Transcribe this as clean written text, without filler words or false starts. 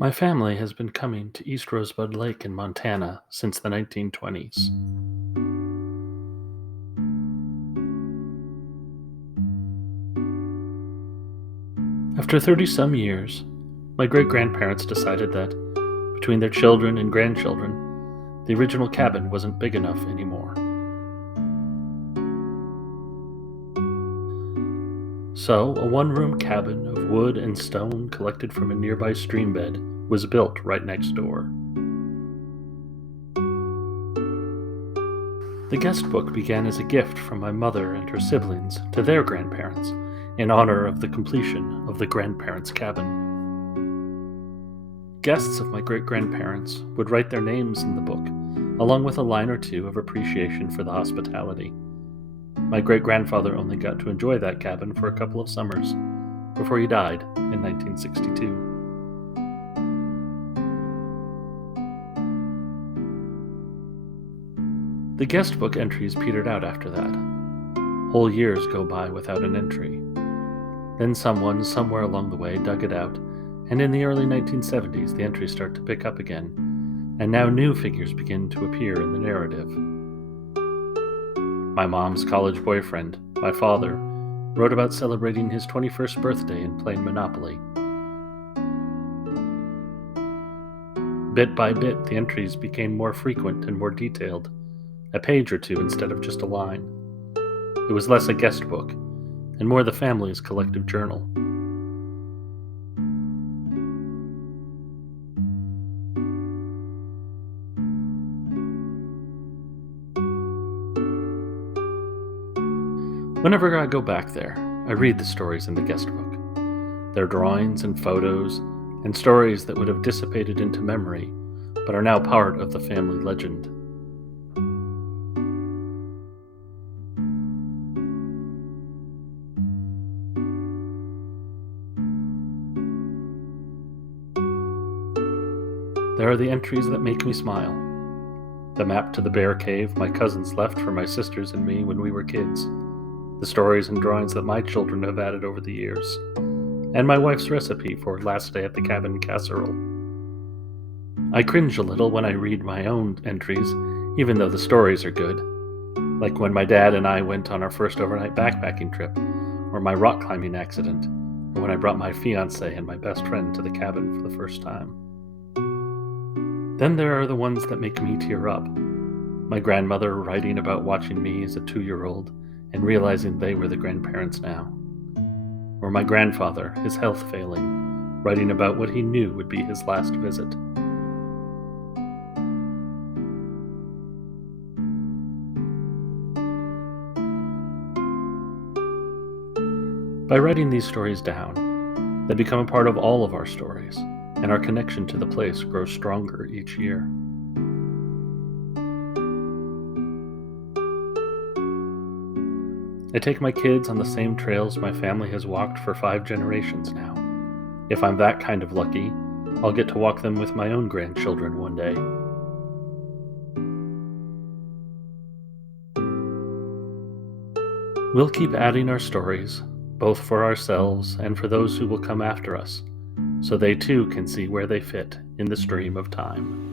My family has been coming to East Rosebud Lake in Montana since the 1920s. After 30 some years, my great grandparents decided that, between their children and grandchildren, the original cabin wasn't big enough anymore. So, a one room cabin of wood and stone collected from a nearby stream bed was built right next door. The guest book began as a gift from my mother and her siblings to their grandparents in honor of the completion of the grandparents' cabin. Guests of my great grandparents would write their names in the book, along with a line or two of appreciation for the hospitality. My great grandfather only got to enjoy that cabin for a couple of summers before he died in 1962. The guest book entries petered out after that. Whole years go by without an entry. Then someone, somewhere along the way, dug it out, and in the early 1970s the entries start to pick up again, and now new figures begin to appear in the narrative. My mom's college boyfriend, my father, wrote about celebrating his 21st birthday and playing Monopoly. Bit by bit, the entries became more frequent and more detailed, a page or two instead of just a line. It was less a guest book, and more the family's collective journal. Whenever I go back there, I read the stories in the guest book. Their drawings and photos, and stories that would have dissipated into memory, but are now part of the family legend. There are the entries that make me smile. The map to the bear cave my cousins left for my sisters and me when we were kids. The stories and drawings that my children have added over the years. And my wife's recipe for last day at the cabin casserole. I cringe a little when I read my own entries, even though the stories are good. Like when my dad and I went on our first overnight backpacking trip, or my rock climbing accident, or when I brought my fiancé and my best friend to the cabin for the first time. Then there are the ones that make me tear up. My grandmother writing about watching me as a 2-year-old and realizing they were the grandparents now. Or my grandfather, his health failing, writing about what he knew would be his last visit. By writing these stories down, they become a part of all of our stories, and our connection to the place grows stronger each year. I take my kids on the same trails my family has walked for 5 generations now. If I'm that kind of lucky, I'll get to walk them with my own grandchildren one day. We'll keep adding our stories, both for ourselves and for those who will come after us, so they too can see where they fit in the stream of time.